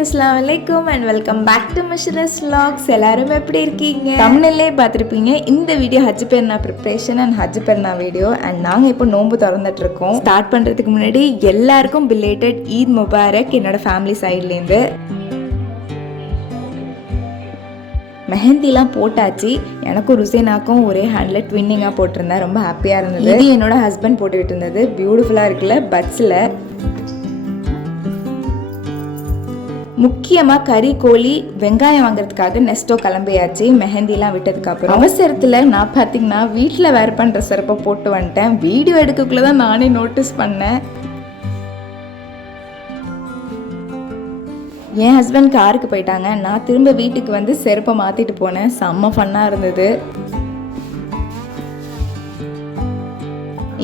அஸ்ஸலாமு அலைக்கும் and welcome back to Mishra's vlogs. எல்லாரும் எப்படி இருக்கீங்க? தமிழ்லே பார்த்துருப்பீங்க. இந்த video Hajj Perunal preparation and Hajj Perunal video. And நாங்கள் இப்போ நோன்பு திறந்துட்டு இருக்கோம். ஸ்டார்ட் பண்ணுறதுக்கு முன்னாடி எல்லாருக்கும் பிலேட்டட் ஈத் முபாரக் என்னோட ஃபேமிலி சைட்லேருந்து. மெஹந்திலாம் போட்டாச்சு. எனக்கும் ருசேனாக்கும் ஒரே ஹேண்டில் ட்வின்னிங்காக போட்டிருந்தேன். ரொம்ப ஹாப்பியாக இருந்தது. இது என்னோட ஹஸ்பண்ட் போட்டுக்கிட்டு இருந்தது. பியூட்டிஃபுல்லாக இருக்குல்ல பட்ஸில். முக்கியமாக கறி கோழி வெங்காயம் வாங்குறதுக்காக நெஸ்டோ கிளம்பியாச்சு. மெஹந்திலாம் விட்டதுக்கப்புறம் அவசரத்தில் நான் பார்த்தீங்கன்னா வீட்டில் வேர் பண்ணுற சிறப்பை போட்டு வந்துட்டேன். வீடியோ எடுக்கக்குள்ளே தான் நானே நோட்டீஸ் பண்ணேன். என் ஹஸ்பண்ட் காருக்கு போயிட்டாங்க. நான் திரும்ப வீட்டுக்கு வந்து செருப்பை மாற்றிட்டு போனேன். செம்ம ஃபன்னாக இருந்தது.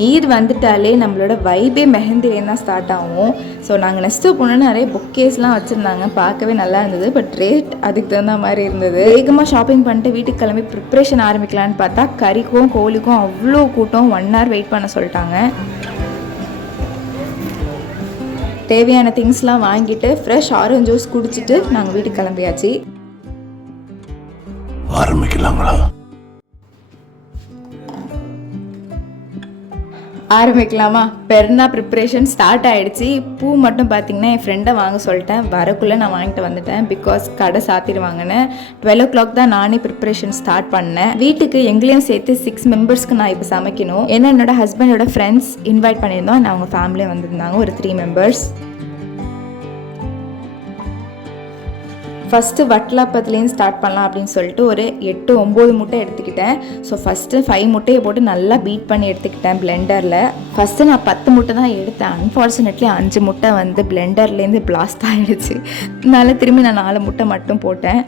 ஈத் வந்துட்டாலே நம்மளோட வைபே மெஹந்திலேருந்து தான் ஸ்டார்ட் ஆகும். ஸோ நாங்கள் நெக்ஸ்ட்டு போனோன்னு நிறைய புக்கேஸ்லாம் வச்சுருந்தாங்க. பார்க்கவே நல்லா இருந்தது. பட் ரேட் அதுக்கு தகுந்த மாதிரி இருந்தது. வேகமாக ஷாப்பிங் பண்ணிட்டு வீட்டுக்கு கிளம்பி ப்ரிப்ரேஷன் ஆரம்பிக்கலான்னு பார்த்தா கறிக்கும் கோழிக்கும் அவ்வளோ கூட்டம். 1 hour வெயிட் பண்ண சொல்லிட்டாங்க. தேவையான திங்ஸ்லாம் வாங்கிட்டு ஃப்ரெஷ் ஆரஞ்ச் ஜூஸ் குடிச்சிட்டு நாங்கள் வீட்டுக்கு கிளம்பியாச்சு. ஆரம்பிக்கலாமா? பெருனா ப்ரிப்ரேஷன் ஸ்டார்ட் ஆகிடுச்சு. பூ மட்டும் பார்த்திங்கன்னா என் ஃப்ரெண்டை வாங்க சொல்லிட்டேன். வரக்குள்ளே நான் வாங்கிட்டு வந்துட்டேன். பிகாஸ் கடை சாத்திடுவாங்கன்னு 12 o'clock தான் நானே ப்ரிப்ரேஷன் ஸ்டார்ட் பண்ணேன். வீட்டுக்கு எங்களையும் சேர்த்து 6 மெம்பர்ஸ்க்கு நான் இப்போ சமைக்கணும். ஏன்னா என்னோட ஹஸ்பண்டோட ஃப்ரெண்ட்ஸ் இன்வைட் பண்ணியிருந்தோம். நான் அவங்க ஃபேமிலியும் வந்திருந்தாங்க. ஒரு 3 members. ஃபஸ்ட்டு வட்டலாப்பத்துலேருந்து ஸ்டார்ட் பண்ணலாம் அப்படின்னு சொல்லிட்டு ஒரு 8-9 முட்டை எடுத்துக்கிட்டேன். ஸோ ஃபஸ்ட்டு 5 முட்டையை போட்டு நல்லா பீட் பண்ணி எடுத்துக்கிட்டேன் பிளெண்டரில். ஃபஸ்ட்டு நான் 10 முட்டை தான் எடுத்தேன். அன்ஃபார்ச்சுனேட்லி 5 முட்டை வந்து பிளெண்டர்லேருந்து பிளாஸ்ட் ஆகிடுச்சு. அதனால திரும்பி நான் 4 முட்டை மட்டும் போட்டேன்.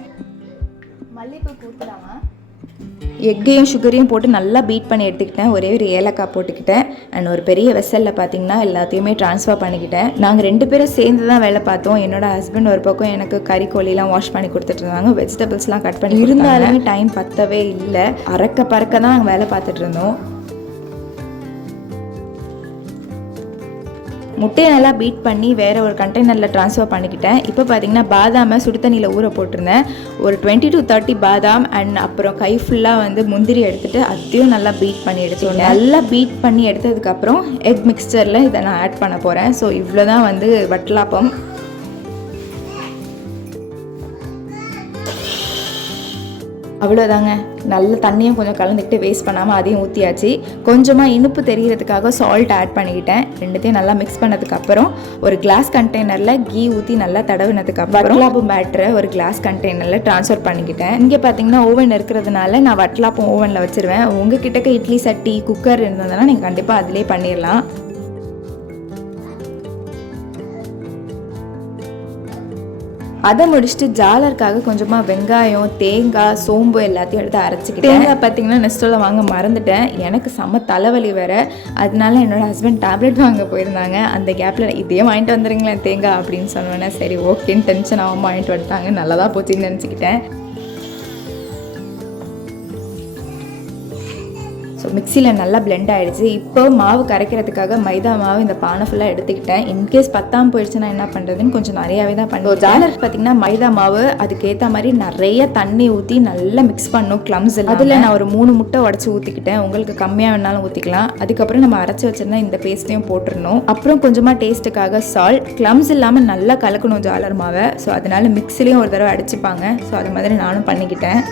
மல்லிகைப்பூ போட்டுலாமா? எக்கையும் சுகரையும் போட்டு நல்லா பீட் பண்ணி எடுத்துக்கிட்டேன். ஒரே ஒரு ஏலக்காய் போட்டுக்கிட்டேன். அண்ட் ஒரு பெரிய வெசலில் பார்த்தீங்கன்னா எல்லாத்தையுமே ட்ரான்ஸ்ஃபர் பண்ணிக்கிட்டேன். நாங்கள் 2 பேரும் சேர்ந்து தான் வேலை பார்த்தோம். என்னோட ஹஸ்பண்ட் ஒரு பக்கம் எனக்கு கறி கோழிலாம் வாஷ் பண்ணி கொடுத்துட்டு இருந்தாங்க. வெஜிடபிள்ஸ்லாம் கட் பண்ணி இருந்தாலுமே டைம் பத்தவே இல்லை. அறக்க பறக்க தான் நாங்கள் வேலை பார்த்துட்டு இருந்தோம். முட்டையை நல்லா பீட் பண்ணி வேறு ஒரு கண்டெய்னரில் ட்ரான்ஸ்ஃபர் பண்ணிக்கிட்டேன். இப்போ பார்த்தீங்கன்னா பாதாமை சுடு தண்ணியில் ஊற போட்டிருந்தேன். ஒரு 20 to 30 பாதாம் அண்ட் அப்புறம் கை ஃபுல்லாக வந்து முந்திரி எடுத்துகிட்டு அதையும் நல்லா பீட் பண்ணி எடுத்துக்கோங்க. நல்லா பீட் பண்ணி எடுத்ததுக்கப்புறம் எக் மிக்சரில் இதை நான் ஆட் பண்ண போகிறேன். ஸோ இவ்வளோ தான் வந்து வட்டலாப்பம். அவ்வளோதாங்க. நல்ல தண்ணியும் கொஞ்சம் கலந்துக்கிட்டு வேஸ்ட் பண்ணாமல் அதையும் ஊற்றியாச்சு. கொஞ்சமாக இனிப்பு தெரிகிறதுக்காக சால்ட் ஆட் பண்ணிக்கிட்டேன். ரெண்டுத்தையும் நல்லா மிக்ஸ் பண்ணதுக்கப்புறம் ஒரு கிளாஸ் கண்டெய்னரில் கீ ஊற்றி நல்லா தடவினதுக்கப்புறம் வட்டலாப்பம் பேட்டரை ஒரு கிளாஸ் கண்டெய்னரில் ட்ரான்ஸ்ஃபர் பண்ணிக்கிட்டேன். இங்கே பார்த்தீங்கன்னா ஓவன் இருக்கிறதுனால நான் வட்டலாப்பம் ஓவனில் வச்சுருவேன். உங்கள் கிட்டக்க இட்லி சட்டி குக்கர் இருந்ததுன்னா நீங்கள் கண்டிப்பாக அதிலே பண்ணிடலாம். அதை முடிச்சுட்டு ஜாலருக்காக கொஞ்சமாக வெங்காயம், தேங்காய், சோம்பு எல்லாத்தையும் எடுத்து அரைச்சிக்கிட்டேன். தேங்காய் பார்த்தீங்கன்னா நெஸ்டோவில் வாங்க மறந்துட்டேன். எனக்கு செம்ம தலைவலி வேறு. அதனால என்னோட ஹஸ்பண்ட் டேப்லெட் வாங்க போயிருந்தாங்க. அந்த கேப்பில் இதே வாங்கிட்டு வந்துடுங்களேன் தேங்காய் அப்படின்னு சொன்னோன்னே சரி ஓகேன்னு டென்ஷன் ஆகாமல் வாங்கிட்டு வந்துட்டாங்க. நல்லதாக போச்சுன்னு நினச்சிக்கிட்டேன். ஸோ மிக்சியில் நல்லா பிளெண்ட் ஆகிடுச்சு. இப்போ மாவு கரைக்கிறதுக்காக மைதா மாவு இந்த பானை ஃபுல்லாக எடுத்துக்கிட்டேன். இன்கேஸ் பத்தாமல் போயிடுச்சுன்னா என்ன பண்ணுறதுன்னு கொஞ்சம் நிறையாவே தான் பண்ணுவோம். ஜாலருக்கு பார்த்தீங்கன்னா மைதா மாவு அதுக்கேற்ற மாதிரி நிறைய தண்ணி ஊற்றி நல்லா மிக்ஸ் பண்ணும். க்ளம்ஸ் அதில் நான் ஒரு 3 முட்டை உடச்சி ஊற்றிக்கிட்டேன். உங்களுக்கு கம்மியாக வேணாலும் ஊற்றிக்கலாம். அதுக்கப்புறம் நம்ம அரைச்சி வச்சுருந்தா இந்த பேஸ்ட்டையும் போட்டுடணும். அப்புறம் கொஞ்சமாக டேஸ்ட்டுக்காக சால்ட். க்ளம்ஸ் இல்லாமல் நல்லா கலக்கணும் ஜாலர் மாவை. ஸோ அதனால் மிக்சிலையும் ஒரு தடவை அடிச்சுப்பாங்க. ஸோ அது மாதிரி நானும் பண்ணிக்கிட்டேன்.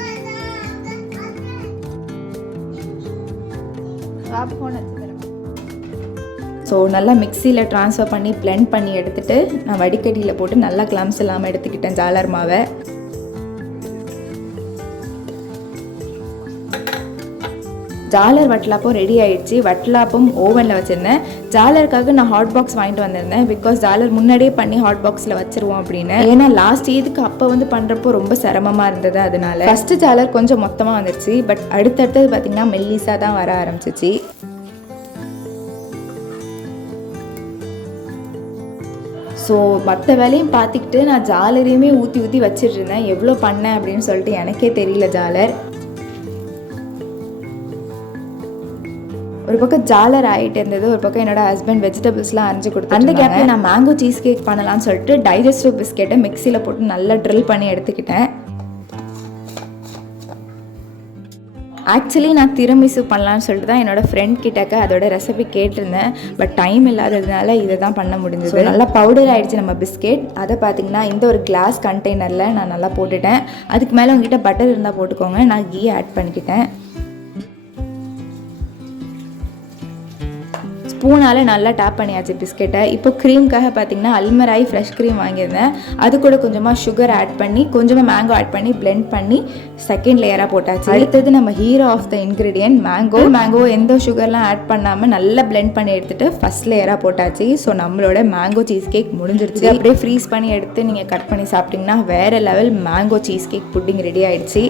ஸோ நல்லா மிக்சியில் ட்ரான்ஸ்ஃபர் பண்ணி பிளெண்ட் பண்ணி எடுத்துகிட்டு நான் வடிகட்டியில் போட்டு நல்லா கிளம்ஸ் இல்லாமல் எடுத்துக்கிட்டேன் ஜாலர் மாவை. ஜாலர் வட்டலாப்பம் ரெடி ஆகிடுச்சு. வட்டலாப்பம் ஓவனில் வச்சுருந்தேன். ஜாலருக்காக நான் ஹாட் பாக்ஸ் வாங்கிட்டு வந்திருந்தேன். பிகாஸ் ஜாலர் முன்னாடியே பண்ணி ஹாட் பாக்ஸில் வச்சுருவோம் அப்படின்னு. ஏன்னா லாஸ்ட் இதுக்கு அப்போ வந்து பண்ணுறப்போ ரொம்ப சிரமமாக இருந்தது. அதனால ஃபஸ்ட்டு ஜாலர் கொஞ்சம் மொத்தமாக வந்துருச்சு. பட் அடுத்தடுத்தது பார்த்திங்கன்னா மெல்லிஸாக தான் வர ஆரம்பிச்சிச்சு. ஸோ மற்ற வேலையும் பார்த்துக்கிட்டு நான் ஜாலரையுமே ஊற்றி ஊற்றி வச்சுட்டு இருந்தேன். எவ்வளோ பண்ணேன் அப்படின்னு சொல்லிட்டு எனக்கே தெரியல ஜாலர். ஒரு பக்கம் ஜாலர் ஆகிட்டு இருந்தது, ஒரு பக்கம் என்னோட ஹஸ்பண்ட் வெஜிடபிள்ஸ்லாம் அரைஞ்சி கொடுத்து அந்த கேப்பில் நான் மேங்கோ சீஸ் கேக் பண்ணலான்னு சொல்லிட்டு டைஜஸ்டிவ் பிஸ்கெட்டை மிக்சியில் போட்டு நல்லா ட்ரில் பண்ணி எடுத்துக்கிட்டேன். ஆக்சுவலி நான் திரமிசு பண்ணலான்னு சொல்லிட்டு தான் என்னோடய ஃப்ரெண்ட் கிட்டக்க அதோட ரெசிபி கேட்டிருந்தேன். பட் டைம் இல்லாததுனால இதை தான் பண்ண முடிஞ்சது. நல்லா பவுடர் ஆகிடுச்சு நம்ம பிஸ்கெட். அதை பார்த்திங்கன்னா இந்த ஒரு கிளாஸ் கண்டெய்னரில் நான் நல்லா போட்டுட்டேன். அதுக்கு மேலே உங்ககிட்ட பட்டர் இருந்தால் போட்டுக்கோங்க. நான் கீ ஆட் பண்ணிக்கிட்டேன். ஸ்பூனால் நல்லா டேப் பண்ணியாச்சு பிஸ்கெட்டை. இப்போ க்ரீம்காக பார்த்திங்கன்னா அல்மராய் ஃப்ரெஷ் க்ரீம் வாங்கியிருந்தேன். அது கூட கொஞ்சமாக சுகர் ஆட் பண்ணி கொஞ்சமாக மேங்கோ ஆட் பண்ணி பிளெண்ட் பண்ணி செகண்ட் லேயராக போட்டாச்சு. அடுத்தது நம்ம hero of the ingredient mango எந்த சுகர்லாம் ஆட் பண்ணாமல் நல்லா பிளெண்ட் பண்ணி எடுத்துகிட்டு ஃபஸ்ட் லேயராக போட்டாச்சு. ஸோ நம்மளோட மேங்கோ சீஸ் கேக் முடிஞ்சிருச்சு. அப்படியே ஃப்ரீஸ் பண்ணி எடுத்து நீங்கள் கட் பண்ணி சாப்பிட்டிங்கன்னா வேறு level mango cheese cake pudding ready ஆகிடுச்சு.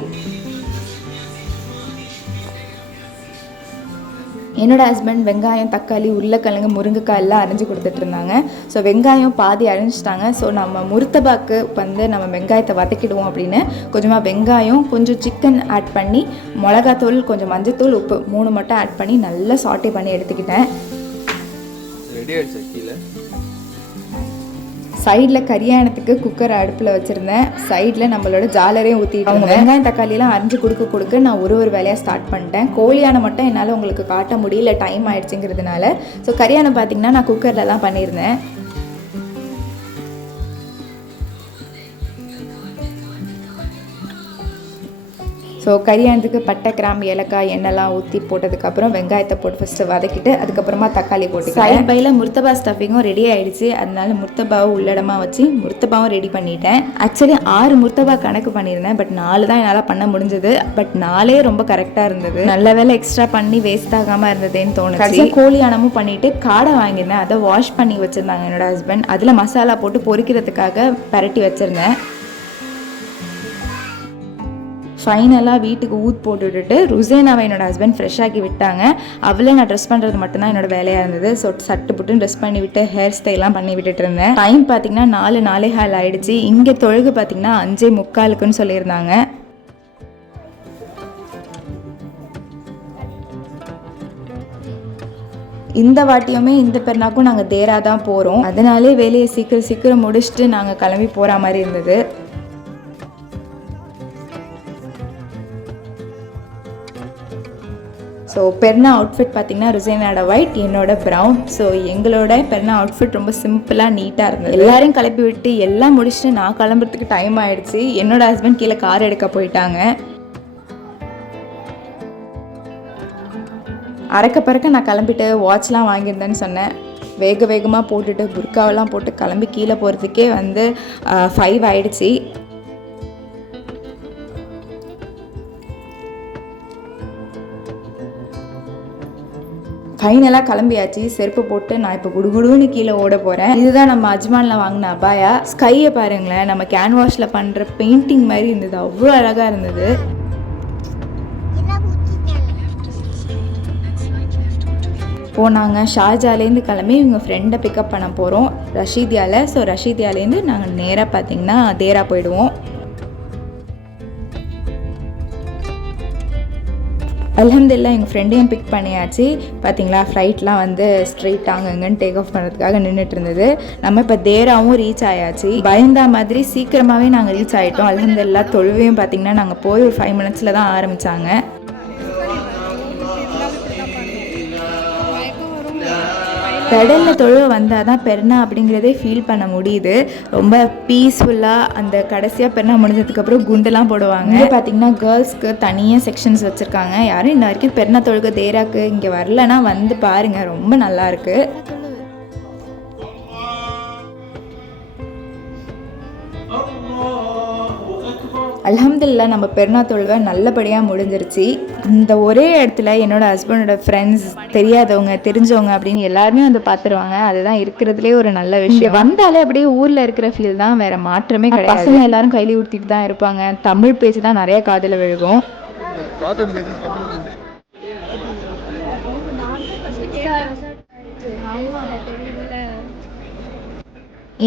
என்னோட ஹஸ்பண்ட் வெங்காயம், தக்காளி, உருளைக்கிழங்கு, முருங்கைக்காய் எல்லாம் அரைஞ்சி கொடுத்துட்டு இருந்தாங்க. ஸோ வெங்காயம் பாதி அரைஞ்சிட்டாங்க. ஸோ நம்ம முர்த்தபாக்கு நம்ம வெங்காயத்தை வதக்கிடுவோம் அப்படின்னு கொஞ்சமாக வெங்காயம், கொஞ்சம் சிக்கன் ஆட் பண்ணி மிளகாத்தூள், கொஞ்சம் மஞ்சத்தூள், உப்பு 3 மட்டும் ஆட் பண்ணி நல்லா சாட்டே பண்ணி எடுத்துக்கிட்டேன். சைடில் கரியானத்துக்கு குக்கர் அடுப்பில் வச்சுருந்தேன். சைடில் நம்மளோட ஜாலரையும் ஊற்றிட்டு அவங்க வெங்காயம் தக்காளிலாம் அரைஞ்சி கொடுக்க நான் ஒரு வேலையாக ஸ்டார்ட் பண்ணிட்டேன். கோழியானை மட்டும் என்னால் உங்களுக்கு காட்ட முடியல, டைம் ஆயிடுச்சுங்கிறதுனால. ஸோ கரியானை பார்த்திங்கன்னா நான் குக்கரில் தான் பண்ணியிருந்தேன். ஸோ கரியானத்துக்கு பட்டை, கிராம்பு, ஏலக்காய், எண்ணெய்லாம் ஊற்றி போட்டதுக்கப்புறம் வெங்காயத்தை போட்டு ஃபஸ்ட்டு வதக்கிட்டு அதுக்கப்புறமா தக்காளி போட்டு சைட் பையில் முர்த்தபா ஸ்டஃபிங்கும் ரெடி ஆகிடுச்சு. அதனால முர்த்தபாவை உள்ளடமாக வச்சு முர்த்தபாவும் ரெடி பண்ணிட்டேன். ஆக்சுவலி 6 முர்த்தபா கணக்கு பண்ணியிருந்தேன். பட் 4 தான் என்னால் பண்ண முடிஞ்சது. பட் 4 ரொம்ப கரெக்டாக இருந்தது. நல்ல வேலை எக்ஸ்ட்ரா பண்ணி வேஸ்ட் ஆகாமல் இருந்ததுன்னு தோணுச்சு. கோழியானமும் பண்ணிவிட்டு காடை வாங்கியிருந்தேன். அதை வாஷ் பண்ணி வச்சுருந்தாங்க என்னோட ஹஸ்பண்ட். அதில் மசாலா போட்டு பொரிக்கிறதுக்காக பரட்டி வச்சுருந்தேன். ஃபைனலாக வீட்டுக்கு ஊத் போட்டு விட்டுட்டு ருசேனாவை என்னோட ஹஸ்பண்ட் ஃப்ரெஷ் ஆக்கி விட்டாங்க. அவளே நான் ட்ரெஸ் பண்ணுறது மட்டும்தான் என்னோட வேலையாக இருந்தது. ஸோ சட்டு புட்டு ட்ரெஸ் பண்ணி விட்டு ஹேர் ஸ்டைலாம் பண்ணி விட்டுட்டு இருந்தேன். டைம் பார்த்திங்கன்னா 4:45 ஆகிடுச்சு. இங்கே தொழுகு பார்த்திங்கன்னா 5:45க்குன்னு சொல்லியிருந்தாங்க. இந்த வாட்டியுமே இந்த பெருநாக்கும் நாங்கள் தேரா தான் போகிறோம். அதனாலே வேலையை சீக்கிரம் முடிச்சுட்டு நாங்கள் கிளம்பி போகிற மாதிரி இருந்தது. ஸோ பெருனா அவுட்ஃபிட் பார்த்திங்கன்னா ருசேனாவோட ஒயிட், என்னோட ப்ரௌன். ஸோ எங்களோட பெருனா அவுட்ஃபிட் ரொம்ப சிம்பிளாக நீட்டாக இருந்தது. எல்லாரையும் கிளப்பி விட்டு எல்லாம் முடிச்சுட்டு நான் கிளம்புறதுக்கு டைம் ஆகிடுச்சு. என்னோட ஹஸ்பண்ட் கீழே கார் எடுக்க போயிட்டாங்க. அறக்க பறக்க நான் கிளம்பிட்டு வாட்ச்லாம் வாங்கியிருந்தேன்னு சொன்னேன். வேகமாக போட்டுட்டு புர்காவெல்லாம் போட்டு கிளம்பி கீழே போகிறதுக்கே 5 ஆகிடுச்சு. ஃபைனலாக கிளம்பியாச்சு. செருப்பு போட்டு நான் இப்போ குடுகுடுன்னு கீழே ஓட போகிறேன். இதுதான் நம்ம அஜ்மானில் வாங்கின அபாயா. ஸ்கையை பாருங்களேன், நம்ம கேன்வாஷில் பண்ணுற பெயிண்டிங் மாதிரி இருந்தது. அவ்வளோ அழகாக இருந்தது. இப்போது நாங்கள் ஷார்ஜாலேருந்து கிளம்பி இவங்க ஃப்ரெண்டை பிக்கப் பண்ண போகிறோம் ரஷீதியாவில். ஸோ ரஷீதியாலேருந்து நாங்கள் நேராக பார்த்திங்கன்னா தேரா போயிடுவோம். அல்ஹம்துலில்லாஹ் எங்கள் ஃப்ரெண்டையும் பிக் பண்ணியாச்சு. பார்த்தீங்களா, ஃப்ளைட்லாம் ஸ்ட்ரெயிட் அங்கன்னு டேக் ஆஃப் பண்ணுறதுக்காக நின்றுட்டு இருந்தது. நம்ம இப்போ தேராவும் ரீச் ஆயாச்சு. பயந்தா மாதிரி சீக்கிரமாகவே நாங்கள் ரீச் ஆகிட்டோம். அல்ஹம்துலில்லாஹ் தொழுவையும் பார்த்திங்கன்னா நாங்கள் போய் ஒரு 5 மினிட்ஸில் தான் ஆரம்பித்தாங்க. கடலில் தொழுவ வந்தால் தான் பெருனா அப்படிங்கிறதே ஃபீல் பண்ண முடியுது. ரொம்ப பீஸ்ஃபுல்லாக அந்த கடைசியாக பெருனா முடிஞ்சதுக்கப்புறம் குண்டெல்லாம் போடுவாங்க. இங்கே பார்த்தீங்கன்னா கேர்ள்ஸ்க்கு தனியாக செக்ஷன்ஸ் வச்சுருக்காங்க. யாரும் இன்ன வரைக்கும் பெருனா தொழுக தேராக்கு இங்கே வரலன்னா பாருங்கள், ரொம்ப நல்லாயிருக்கு. அல்ஹம்துலில்லாஹ் நம்ம பெருனா தொழுவை நல்லபடியாக முடிஞ்சிருச்சு. இந்த ஒரே இடத்துல என்னோடய ஹஸ்பண்டோட ஃப்ரெண்ட்ஸ், தெரியாதவங்க, தெரிஞ்சவங்க அப்படின்னு எல்லாருமே பார்த்துருவாங்க. அதுதான் இருக்கிறதுலே ஒரு நல்ல விஷயம். வந்தாலே அப்படியே ஊரில் இருக்கிற ஃபீல் தான், வேறு மாற்றமே கிடையாது. பசங்க எல்லாரும் கையில் ஊற்றிட்டு தான் இருப்பாங்க. தமிழ் பேச்சு தான் நிறைய காதில் விழுகும்.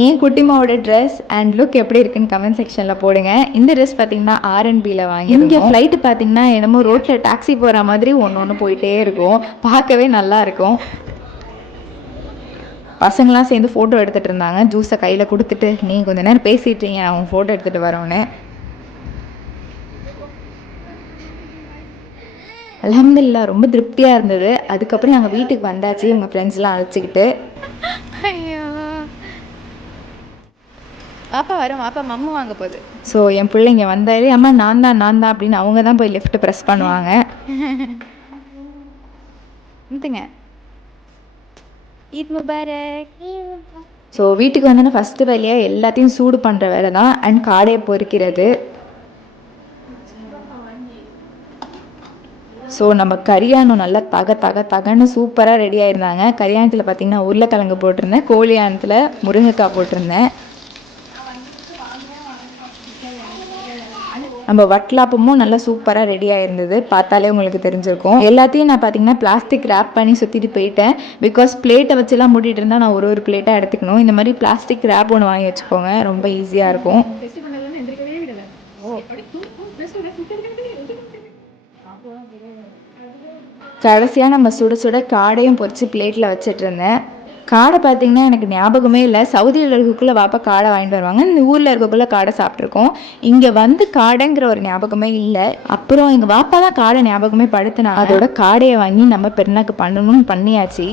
ஏன் குட்டிமாவோட ட்ரெஸ் அண்ட் லுக் எப்படி இருக்குன்னு கமெண்ட் செக்ஷனில் போடுங்க. இந்த ட்ரெஸ் பார்த்தீங்கன்னா R&Bல வாங்கி. இங்கே ஃப்ளைட்டு பார்த்தீங்கன்னா என்னமோ ரோட்டில் டாக்ஸி போகிற மாதிரி ஒன்று போயிட்டே இருக்கும், பார்க்கவே நல்லா இருக்கும். பசங்களாம் சேர்ந்து ஃபோட்டோ எடுத்துகிட்டு இருந்தாங்க. ஜூஸை கையில் கொடுத்துட்டு நீங்கள் கொஞ்சம் நேரம் பேசிட்டீங்க, அவங்க ஃபோட்டோ எடுத்துகிட்டு வரோன்னு. அல்ஹம்துலில்லாஹ் ரொம்ப திருப்தியாக இருந்தது. அதுக்கப்புறம் நாங்கள் வீட்டுக்கு வந்தாச்சு, எங்கள் ஃப்ரெண்ட்ஸ்லாம் அழைச்சிக்கிட்டு. ஐயோ பாப்பா வரும், பாப்பா மம்மு வாங்க போகுது. ஸோ என் பிள்ளைங்க வந்தாலே அம்மா நான் தான் அப்படின்னு அவங்க தான் போய் லெஃப்ட் ப்ரெஸ் பண்ணுவாங்க. வந்துங்க ஈத் முபாரக். ஸோ வீட்டுக்கு வந்தோன்னா ஃபஸ்ட்டு வேலையாக எல்லாத்தையும் சூடு பண்ணுற வேலை தான் அண்ட் காடையை பொரிக்கிறது. ஸோ நம்ம கரியானம் நல்லா தகன்னு சூப்பராக ரெடி ஆயிருந்தாங்க. கரியானத்தில் பார்த்திங்கன்னா உருளைக்கிழங்கு போட்டிருந்தேன், கோழியானத்தில் முருங்கைக்காய் போட்டிருந்தேன். நம்ம வட்லாப்பமும் நல்லா சூப்பராக ரெடி ஆயிருந்தது, பார்த்தாலே உங்களுக்கு தெரிஞ்சிருக்கும். எல்லாத்தையும் நான் பார்த்தீங்கன்னா பிளாஸ்டிக் ரேப் பண்ணி சுற்றிட்டு போயிட்டேன். பிகாஸ் பிளேட்டை வச்சுலாம் மூடிட்டு இருந்தால் நான் ஒரு பிளேட்டாக எடுத்துக்கணும். இந்த மாதிரி பிளாஸ்டிக் ரேப் ஒன்று வாங்கி வச்சுக்கோங்க, ரொம்ப ஈஸியாக இருக்கும். கடைசியாக நம்ம சுட சுட காடையும் பொரித்து பிளேட்டில் வச்சுட்டு இருந்தேன். காடை பார்த்திங்கன்னா எனக்கு ஞாபகமே இல்லை. சவுதியில் இருக்கக்குள்ளே வாப்பா காடை வாங்கிட்டு வருவாங்க, இந்த ஊரில் இருக்கக்குள்ளே காடை சாப்பிட்ருக்கோம். இங்கே வந்து காடைங்கிற ஒரு ஞாபகமே இல்லை. அப்புறம் எங்கள் வாப்பா தான் காடை ஞாபகமே படுத்தினா, அதோட காடையை வாங்கி நம்ம பெருநாக்கு பண்ணணும்னு பண்ணியாச்சு.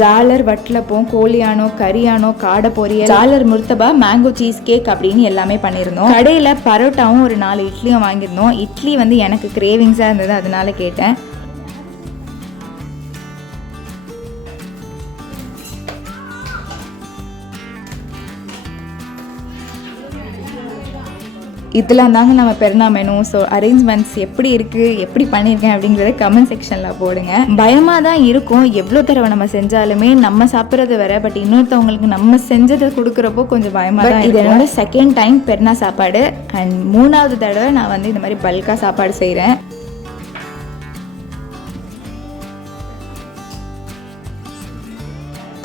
ஜாலர், வட்லப்பம், கோழியானோ, கரியானோ, காடை பொரியல், ஜாலர் முர்த்தபா, மேங்கோ சீஸ் கேக் அப்படின்னு எல்லாமே பண்ணியிருந்தோம். கடையில் பரோட்டாவும் ஒரு 4 இட்லியும் வாங்கியிருந்தோம். இட்லி வந்து எனக்கு கிரேவிங்ஸாக இருந்தது, அதனால கேட்டேன். இதெல்லாம் தாங்க நம்ம பெருநா மெனு. ஸோ அரேஞ்ச்மெண்ட்ஸ் எப்படி இருக்குது, எப்படி பண்ணியிருக்கேன் அப்படிங்கிறத கமெண்ட் செக்ஷனில் போடுங்க. பயமாக தான் இருக்கும், எவ்வளோ தடவை நம்ம செஞ்சாலுமே நம்ம சாப்பிட்றது வேற, பட் இன்னொருத்தவங்களுக்கு நம்ம செஞ்சதை கொடுக்குறப்போ கொஞ்சம் பயமாக தான். இது என்னோட செகண்ட் டைம் பெருநா சாப்பாடு அண்ட் 3வது தடவை நான் வந்து இந்த மாதிரி பல்காக சாப்பாடு செய்கிறேன்.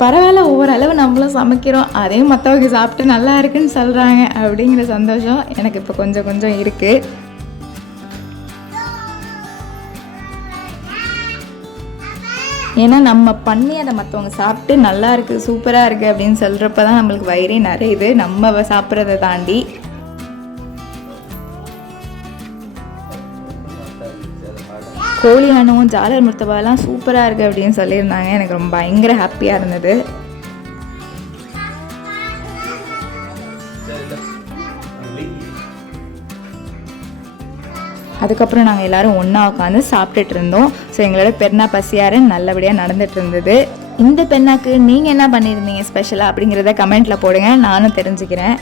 பரவாயில்ல, ஓரளவு நம்மளும் சமைக்கிறோம், அதையும் மற்றவங்க சாப்பிட்டு நல்லா இருக்குன்னு சொல்கிறாங்க அப்படிங்கிற சந்தோஷம் எனக்கு இப்போ கொஞ்சம் இருக்குது. ஏன்னா நம்ம பண்ணி அதை மற்றவங்க சாப்பிட்டு நல்லா இருக்குது, சூப்பராக இருக்குது அப்படின்னு சொல்கிறப்ப தான் நம்மளுக்கு வயிறே நிறையுது, நம்ம சாப்பிட்றதை தாண்டி. கோழியானவும் ஜாலர் முர்த்தபாலாம் சூப்பராக இருக்குது அப்படின்னு சொல்லியிருந்தாங்க. எனக்கு ரொம்ப பயங்கர ஹாப்பியாக இருந்தது. அதுக்கப்புறம் நாங்கள் எல்லோரும் ஒன்றா உட்காந்து சாப்பிட்டுட்டு இருந்தோம். ஸோ எங்களோட பெருநா பசியாறு நல்லபடியாக நடந்துட்டு இருந்தது. இந்த பெருநாக்கு நீங்கள் என்ன பண்ணியிருந்தீங்க ஸ்பெஷலாக அப்படிங்கிறத கமெண்ட்டில் போடுங்க, நானும் தெரிஞ்சுக்கிறேன்.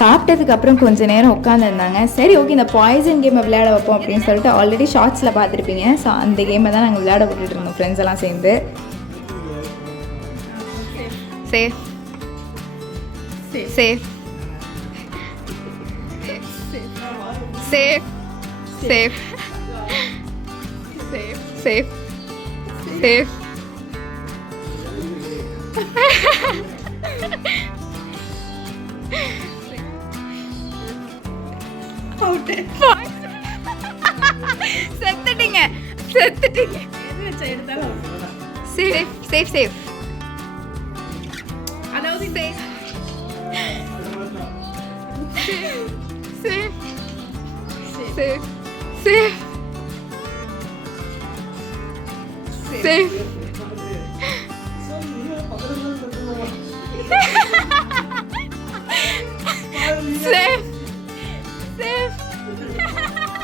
சாப்பிட்டதுக்கு அப்புறம் கொஞ்சம் நேரம் உட்காந்துருந்தாங்க. சரி ஓகே, இந்த பாய்சன் கேமை விளையாட வைப்போம் அப்படின்னு சொல்லிட்டு ஆல்ரெடி ஷார்ட்ஸில் பார்த்துருப்பீங்க. ஸோ அந்த கேமை தான் நாங்கள் விளையாட விட்டுட்டு இருந்தோம் ஃப்ரெண்ட்ஸ் எல்லாம் சேர்ந்து. Safe safe safe safe safe safe செத்துட்டீங்க. சேஃப் சேஃப் சேஃப் அதாவது safe safe safe safe safe safe safe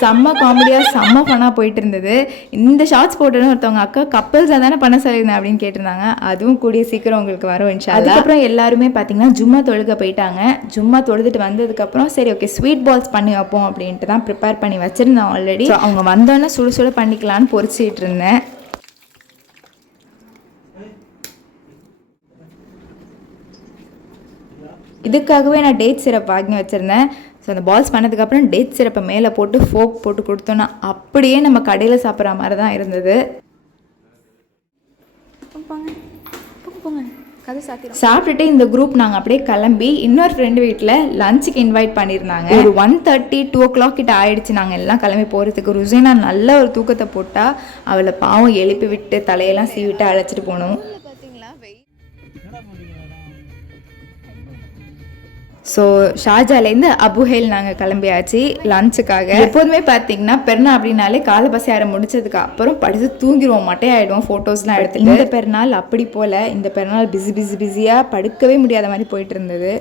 செம்ம காமெடியாக செம்ம ஃபனாக போயிட்டு இருந்தது. இந்த ஷார்ட்ஸ் போட்டோன்னு ஒருத்தவங்க அக்கா கப்பல்ஸாக தானே பண்ண சொல்லியிருந்தேன் அப்படின்னு கேட்டிருந்தாங்க. அதுவும் கூடிய சீக்கிரம் உங்களுக்கு வரும் இன்ஷா. அதுக்கப்புறம் எல்லாருமே பார்த்தீங்கன்னா ஜும்மா தொழுக போயிட்டாங்க. ஜும்மா தொழுதுட்டு வந்ததுக்கப்புறம் சரி ஓகே ஸ்வீட் பால்ஸ் பண்ணி வைப்போம் அப்படின்ட்டு தான் ப்ரிப்பேர் பண்ணி வச்சுருந்தேன் ஆல்ரெடி. அவங்க வந்தோன்னே சுடு சுட பண்ணிக்கலான்னு பொரிச்சிட்டு இருந்தேன். இதுக்காகவே நான் டேட் சிரப் வாங்கி வச்சுருந்தேன். ஸோ அந்த பால்ஸ் பண்ணதுக்கப்புறம் டேட் சிரப்பை மேலே போட்டு ஃபோக் போட்டு கொடுத்தோன்னா அப்படியே நம்ம கடையில் சாப்பிட்ற மாதிரி தான் இருந்தது. சாப்பிட்டுட்டு இந்த குரூப் நாங்கள் அப்படியே கிளம்பி இன்னொரு ஃப்ரெண்டு வீட்டில் லஞ்சுக்கு இன்வைட் பண்ணியிருந்தாங்க. ஒரு 1:30 2 o'clock கிட்ட ஆயிடுச்சு நாங்கள் எல்லாம் கிளம்பி போகிறதுக்கு. ருசைனா நல்ல ஒரு தூக்கத்தை போட்டால் அவளை பாவம் எழுப்பி விட்டு தலையெல்லாம் சீவிட்டு அழைச்சிட்டு போகணும். ஸோ ஷார்ஜாலேருந்து அபுஹேல் நாங்கள் கிளம்பியாச்சு லஞ்சுக்காக. எப்போதுமே பார்த்தீங்கன்னா பெருநாள் அப்படின்னாலே காலை பசியார முடிச்சதுக்கு அப்புறம் படித்து தூங்கிடுவோம், மட்டையாயிடுவோம் ஃபோட்டோஸ்லாம் எடுத்து. இந்த பெருநாள் அப்படி போல் இந்த பெருநாள் பிஸியாக படுக்கவே முடியாத மாதிரி போயிட்டு இருந்தது.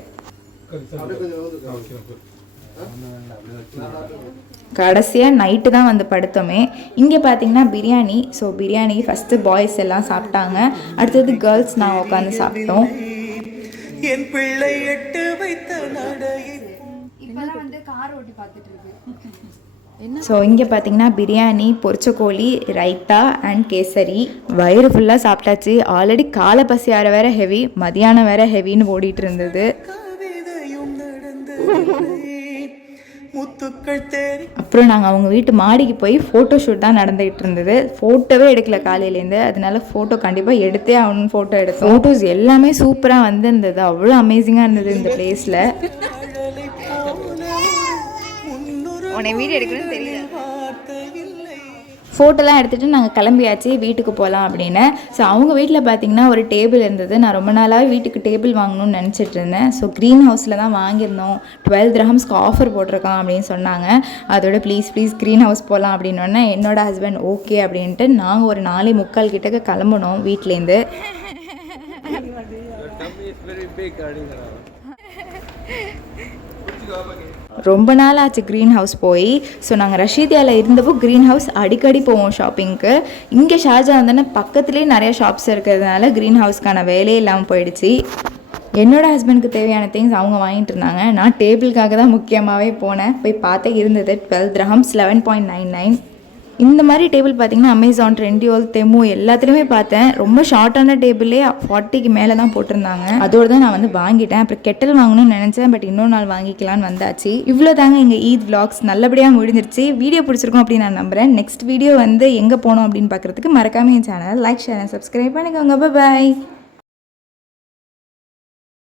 கடைசியாக நைட்டு தான் வந்து படுத்தோமே. இங்கே பார்த்தீங்கன்னா biryani. So biryani first boys எல்லாம் சாப்பிட்டாங்க, அடுத்தது கேர்ள்ஸ் நாங்கள் உட்காந்து சாப்பிட்டோம். என் பிள்ளை எட்டு வைத்த ஸோ இங்கே பார்த்தீங்கன்னா பிரியாணி, பொரிச்ச கோழி, ரைத்தா அண்ட் கேசரி. வயிறு ஃபுல்லாக சாப்பிட்டாச்சு. ஆல்ரெடி காலை பசி ஆற வேற ஹெவி, மதியானம் வேற ஹெவின்னு ஓடிட்டு இருந்தது. அப்புறம் நாங்கள் அவங்க வீட்டு மாடிக்கு போய் ஃபோட்டோ ஷூட் தான் நடந்துகிட்டு இருந்தது. ஃபோட்டோவே எடுக்கல காலையிலேருந்து, அதனால ஃபோட்டோ கண்டிப்பாக எடுத்தே ஆகணும்னு ஃபோட்டோ எடுத்தோம். ஃபோட்டோஸ் எல்லாமே சூப்பராக வந்திருந்தது, அவ்வளோ அமேசிங்காக இருந்தது இந்த பிளேஸில். வீடியோ எடுக்கணும்னு தெரியல. ஃபோட்டோலாம் எடுத்துகிட்டு நாங்கள் கிளம்பியாச்சு வீட்டுக்கு போகலாம் அப்படின்னு. ஸோ அவங்க வீட்டில் பார்த்தீங்கன்னா ஒரு டேபிள் இருந்தது. நான் ரொம்ப நாளாக வீட்டுக்கு டேபிள் வாங்கணும்னு நினச்சிட்டு இருந்தேன். ஸோ க்ரீன் ஹவுஸில் தான் வாங்கியிருந்தோம். 12 dirhamsக்கு ஆஃபர் போட்டிருக்கான் அப்படின்னு சொன்னாங்க. அதோட ப்ளீஸ் க்ரீன் ஹவுஸ் போகலாம் அப்படின்னோடனே என்னோட ஹஸ்பண்ட் ஓகே அப்படின்ட்டு நாங்கள் ஒரு 4:45 கிட்டக்க கிளம்பணும் வீட்டிலேருந்து. ரொம்ப நாள் ஆச்சு க்ரீன் ஹவுஸ் போய். ஸோ நாங்கள் ரஷீதியாவில் இருந்தப்போ க்ரீன் ஹவுஸ் அடிக்கடி போவோம் ஷாப்பிங்க்கு. இங்கே ஷார்ஜா வந்தோன்னா பக்கத்துலேயே நிறைய ஷாப்ஸ் இருக்கிறதுனால க்ரீன் ஹவுஸ்க்கான வேலையே இல்லாமல் போயிடுச்சு. என்னோடய ஹஸ்பண்டுக்கு தேவையான திங்ஸ் அவங்க வாங்கிட்டு இருந்தாங்க. நான் டேபிளுக்காக தான் முக்கியமாகவே போனேன். போய் பார்த்தே இருந்தது 12 dirhams 11.99. இந்த மாதிரி டேபிள் பார்த்தீங்கன்னா அமேசான், ட்ரெண்டியோல், தெமு எல்லாத்துலேயுமே பார்த்தேன். ரொம்ப ஷார்ட்டான டேபிளே 40க்கு மேலே தான் போட்டிருந்தாங்க. அதோடு தான் நான் வந்து வாங்கிட்டேன். அப்புறம் கெட்டல் வாங்கணும்னு நினச்சேன், பட் இன்னொரு நாள் வாங்கிக்கலான்னு வந்தாச்சு. இவ்வளோ தாங்க எங்கள் ஈத் vlogs நல்லபடியாக முடிஞ்சிருச்சு. வீடியோ பிடிச்சிருக்கும் அப்படின்னு நான் நம்புகிறேன். நெக்ஸ்ட் வீடியோ வந்து எங்கே போனோம் அப்படின்னு பார்க்குறதுக்கு மறக்காமல் என் channel like, share and subscribe பண்ணிக்கோங்க. பாய்.